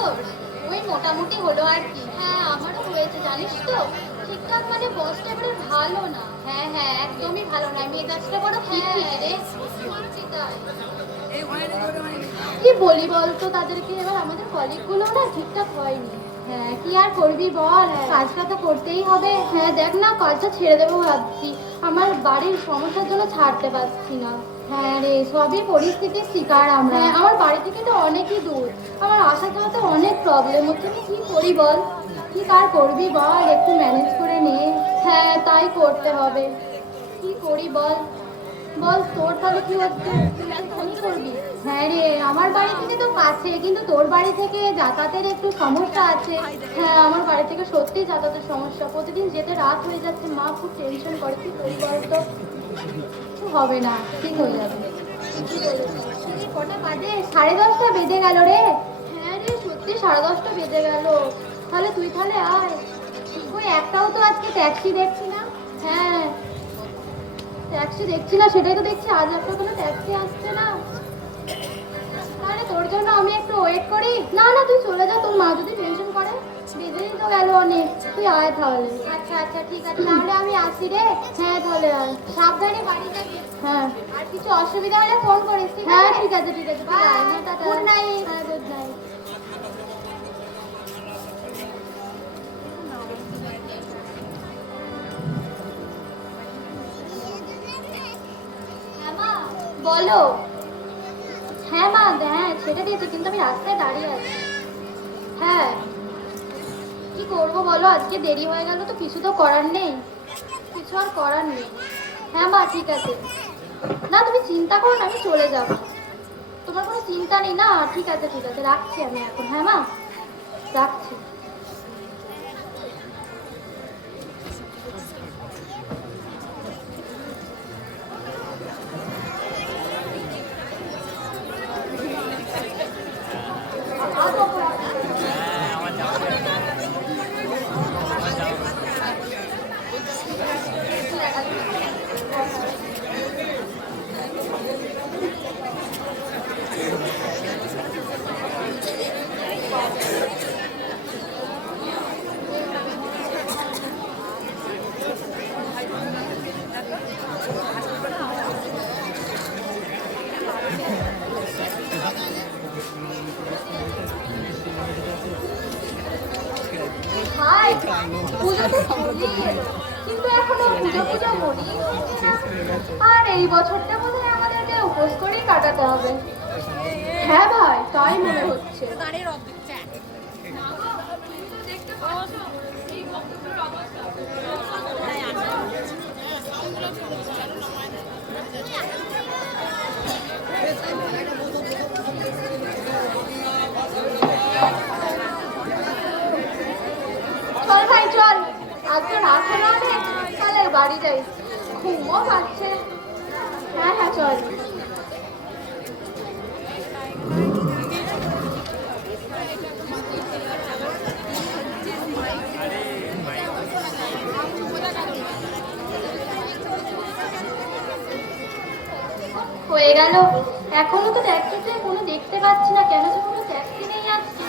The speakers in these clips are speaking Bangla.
তোর? ওই মোটামুটি হলো আর কি। হ্যাঁ আমারও হয়েছে জানিস তো, ঠিকঠাক মানে বসটা এবারে ভালো না। হ্যাঁ হ্যাঁ একদমই ভালো নয়, মেজাজটা বড় খিটখিটে রে। কি বলি বলতো তাদেরকে, এবার আমাদের কলিগগুলো না ঠিকঠাক হয়নি। হ্যাঁ কি আর করবি বল, কাজটা তো করতেই হবে। হ্যাঁ দেখ না, কাজটা ছেড়ে দেবো ভাবছি, আমার বাড়ির সমস্যার জন্য ছাড়তে পারছি না। হ্যাঁ রে, সবই পরিস্থিতির শিকার আমরা। হ্যাঁ আমার বাড়ি থেকে তো অনেকই দূর, আমার আসা যাওয়াতে অনেক প্রবলেম হচ্ছে, আমি কি করি বল। কি কার করবি বল, একটু ম্যানেজ করে নে। হ্যাঁ তাই করতে হবে, কি করি বল। বল তোর তাহলে কি হচ্ছে, তুই কি করবি? হ্যাঁ রে, আমার বাড়ি থেকে তো কাছে, কিন্তু তোর বাড়ি থেকে যাতায়াতের একটু সমস্যা আছে। হ্যাঁ আমার বাড়ি থেকে সত্যিই যাতায়াতের সমস্যা, প্রতিদিন যেতে রাত হয়ে যাচ্ছে, মা খুব টেনশন করে। কি করি বলতো? কিছু হবে না, ঠিক হয়ে যাবে। কটা বাজে? 10:30 বেজে গেল রে। হ্যাঁ রে সত্যি 10:30 বেজে গেল। তাহলে তুই তাহলে আয়। ওই একটাও তো আজকে ট্যাক্সি দেখছি না। হ্যাঁ ট্যাক্সি দেখছি না, সেটাই তো দেখছি, আজ একটা কোনো ট্যাক্সি আসছে না। তাহলে তোর জন্য আমি একটু ওয়েট করি। না না তুই চলে যা, তোর মা যদি টেনশন করে। বেজেই তো গেল অনেক, তুই আয় তাহলে। আচ্ছা আচ্ছা ঠিক আছে, তাহলে আমি আসি রে। হ্যাঁ তাহলে আয়, সাবধানে বাড়ি যাবি। হ্যাঁ আর কিছু অসুবিধা হলে ফোন করিস। হ্যাঁ ঠিক আছে ঠিক আছে, বাই। হ্যাঁ টাটা, গুড নাইট। হ্যাঁ গুড নাইট। হ্যাঁ মা বলো। হ্যাঁ মা, হ্যাঁ ছেড়ে দিয়েছি, কিন্তু আমি রাস্তায় দাঁড়িয়ে আছি। হ্যাঁ কি করবো বলো, আজকে দেরি হয়ে গেল তো, কিছু তো করার নেই, কিছু আর করার নেই। হ্যাঁ মা ঠিক আছে, না তুমি চিন্তা করো না, আমি চলে যাব, তোমার কোনো চিন্তা নেই। না ঠিক আছে ঠিক আছে, রাখছি আমি এখন। হ্যাঁ মা রাখছি। হাই, পুজো তো চলেই এলো, কিন্তু এখনো পুজো পুজো মনেই হচ্ছে না। আর এই বছরটা বোধহয় আমাদেরকে উপোস করেই কাটাতে হবে। হ্যাঁ ভাই তাই মনে হচ্ছে। চল ভাই চল, আজকে রাত হলো অনেক, চলে বাড়ি যাই, ঘুমও পাচ্ছে। হ্যাঁ হ্যাঁ চল। হয়ে গেল, এখনো তো ট্যাক্সিতে কোনো দেখতে পাচ্ছি না, কেন যে কোনো ট্যাক্সি নেই আজকে,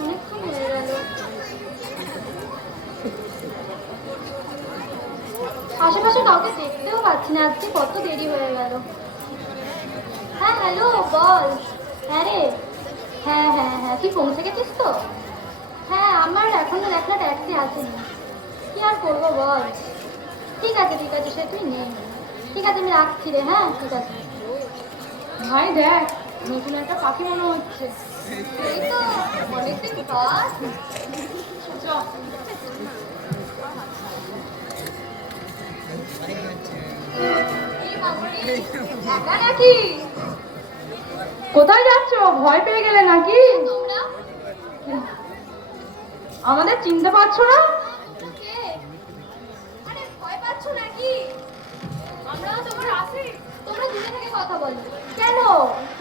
অনেকক্ষণ হয়ে গেল। আশেপাশে কাউকে দেখতেও পাচ্ছি না, আজকে কত দেরি হয়ে গেল। হ্যাঁ হ্যালো বল। হ্যাঁ রে, হ্যাঁ হ্যাঁ হ্যাঁ তুই পৌঁছে গেছিস তো? হ্যাঁ আমার এখনো দেখ না ট্যাক্সি আসেনি, কি আর করবো বল। ঠিক আছে সে তুই নে, ঠিক আছে আমি রাখছি রে। হ্যাঁ ঠিক আছে। ভাই দেখ, নতুন একটা পাখি মনে হচ্ছে। এই তো অনেকদিন বাদ। একা নাকি? কোথায় যাচ্ছ, ভয় পেয়ে গেলে নাকি? তোমরা আমাদের চিনতে পারছো না? আরে ভয় পাচ্ছ নাকি? আমরাও তোমার আছি। তোমরা দূরে থেকে কথা বলো কেন?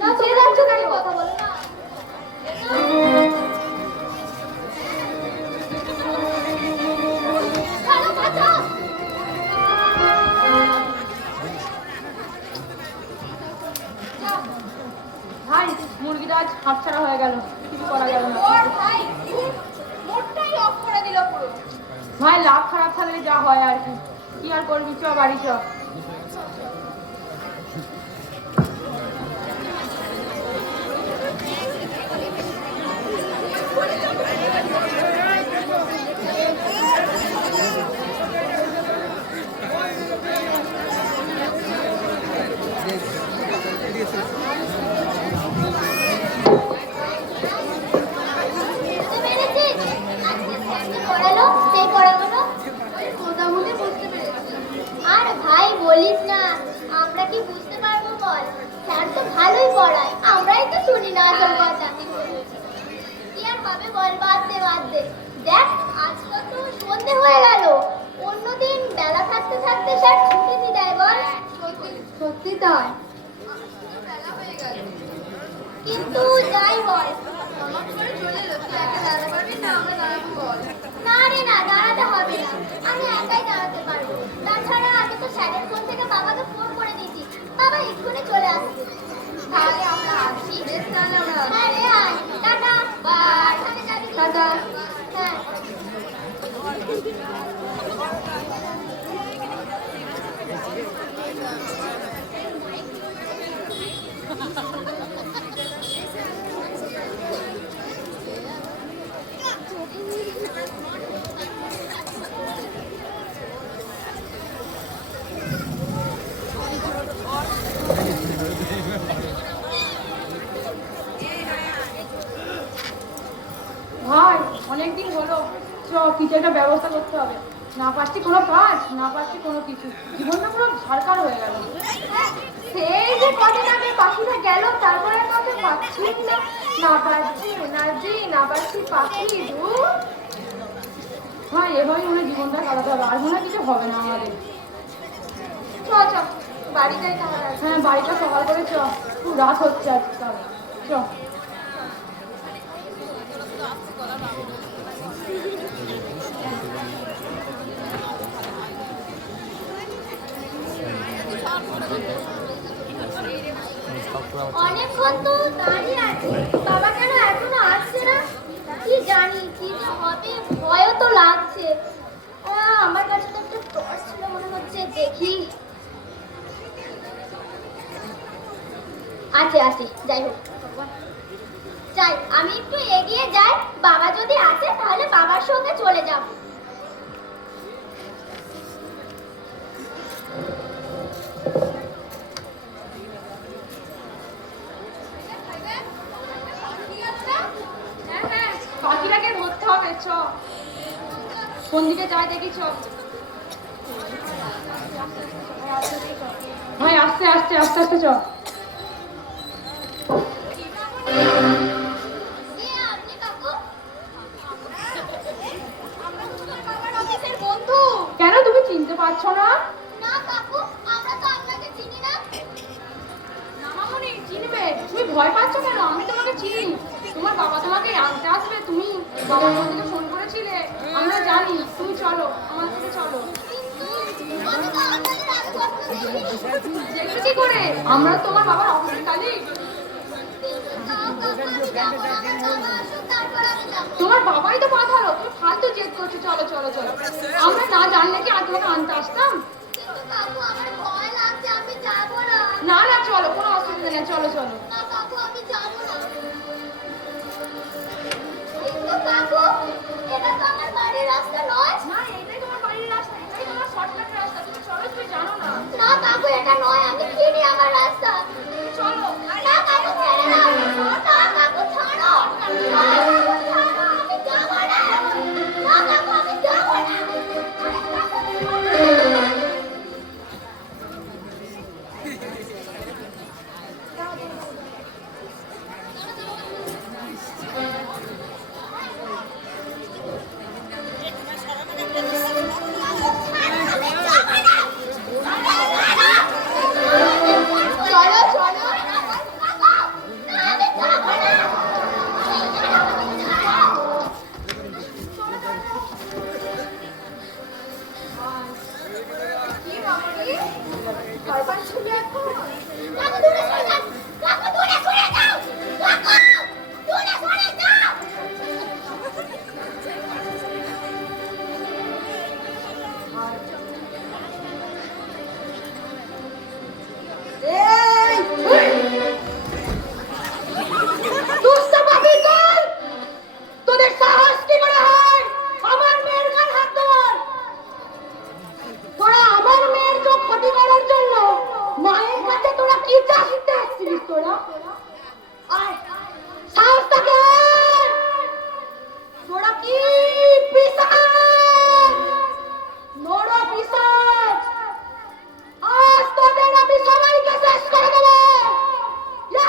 না তোমরা যাচ্ছ কেন, কথা বলো না। ভাই হয়ে গেল, কিছু করা গেল না। ভাই মোটটাই অফ করে দিল পুরো। ভাই লাভ খারাপ থাকলে যা হয় আর কি, কি আর করবি, চ বাড়ি চ। আর ভাই বলিস না, আমরা কি বুঝতে পারবো বল? স্যার তো ভালোই পড়ায়, আমরাই তো শুনি না আসল কথা। কি আর হবে বল, বাদ দে বাদ দে। দেখ আজকাল তো সন্ধে হয়ে গেল, অন্যদিন বেলা থাকতে থাকতে স্যার ছুটি দিয়ে দেয় বল। সত্যি তাই, বেলা হয়ে গেল। কিন্তু যাই বল, আমার করে চলে এলো, তুই একা দাঁড়াতে পারবি না? আমরা দাঁড়াবো বল। না রে না, দাঁড়াতে হবে না, আমি একাই দাঁড়াতে পারবো। তাছাড়া আমি তো স্যারের ফোন থেকে বাবাকে ফোন করে দিয়েছি, বাবা এক্ষুনি চলে আসবে। তাহলে আমরা আসি। তাহলে আমরা হ্যাঁ রে, আয়, টাটা বাই। টাটা। হ্যাঁ ভাই অনেকদিন হলো, চ কিছু একটা ব্যবস্থা করতে হবে। না পাচ্ছি কোনো কাজ, না পাচ্ছি কোনো কিছু, জীবনটা পুরো ঝাড়কার হয়ে গেল। সেই যে কদিন আগে পাখিটা গেল, তারপরে কাউকে পাচ্ছি না। না পাচ্ছি এনার্জি, না পাচ্ছি পাখি। হ্যাঁ এভাবেই মনে হয় জীবনটা কাটাতে হবে, আর মনে হয় কিছু হবে না আমাদের। চ চ বাড়ি যাই তাহলে। হ্যাঁ বাড়িটা সকাল করে চ, খুব রাত হচ্ছে আজকাল, চ। অনেকক্ষণ তো দাঁড়িয়ে আছি, বাবা কেন এখনো আসছে না? কি জানি কি যে হবে, ভয়ও তো লাগছে। আমার কাছে তো একটা টর্চ ছিল, মনে হচ্ছে দেখি। আছে আছে, যাই হোক যাই, আমি একটু এগিয়ে যাই, বাবা যদি আসে তাহলে বাবার সঙ্গে চলে যাব। পাখিটাকে ধরতে হবে, চ। কোন দিকে যায় দেখি, চ। ভাই আস্তে আস্তে আস্তে আস্তে চ। কেন তুমি চিনতে পারছো না? না কাকু, আমরা তো আপনাকে চিনি না। মামামণি চিনবে, তুমি ভয় পাচ্ছ কেন? আমি তোমাকে চিনি, তোমার বাবা তোমাকে আনতে আসবে, তুমি বাবার মধ্যে ফোন করেছিলে, আমরা জানি। তুমি চলো আমার সাথে, চলো। দেখবে কি করে, আমরা তোমার বাবার অফিসের কালিগ। তোমার বাবাই তো পাঠালো, তুমি ফালতু জেদ করছো। চলো চলো চলো, আমরা না জানলে কি আর তোমাকে আনতে আসতাম? না না চলো, কোনো অসুবিধা নেই, চলো চলো। না এটাই তোমার বাড়ির রাস্তা, এটাই তোমার শর্টকাট রাস্তা, তুমি চলো, তুমি জানো না। না কাকু, এটা নয়, আমি চিনি আমার রাস্তা। চলো। না কাকু, ছেড়ে দাও। না কাকু, ছাড়ো। না কাকু, ছাড়ো, আমি যাবো না। না কাকু, আমি যাবো না। আরে কাকু, ছাড়ো। দূরে তোরা আয় সাহস থাকে তোরা কি পিশাচ নড়ো পিশাচ আজ তোদের আমি সবাইকে শেষ করে দেবো ইয়া!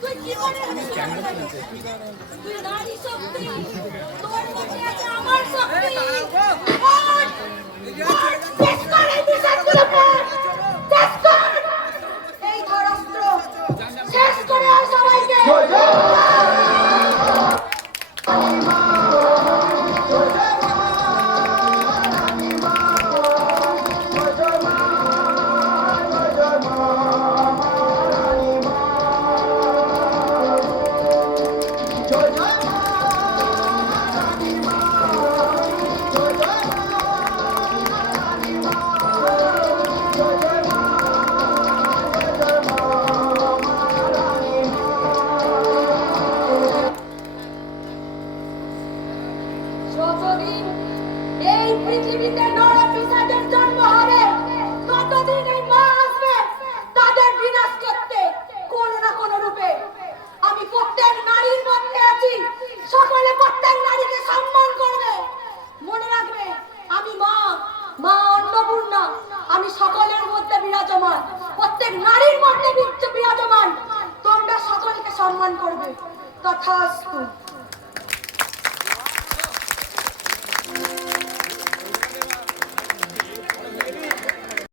তুই কি করে তুই নারী শক্তি তোর মধ্যে আছে আমার শক্তি শেষ কর এই পিশাচগুলোকে শেষ কর এই ধর অস্ত্র শেষ করে আর সবাইকে যতদিন এই পৃথিবীতে নর পিশাচের জন্ম হবে ততদিন এই মা আসবে তাদের বিনাশ করতে কোনো না কোনো রূপে আমি প্রত্যেক নারীর মধ্যে আছি সকলে প্রত্যেক নারীকে সম্মান করবে মনে রাখবে আমি মা মা অন্নপূর্ণা আমি সকলের মধ্যে বিরাজমান প্রত্যেক নারীর মধ্যে বিরাজমান তোমরা সকলকে সম্মান করবে তথাস্তু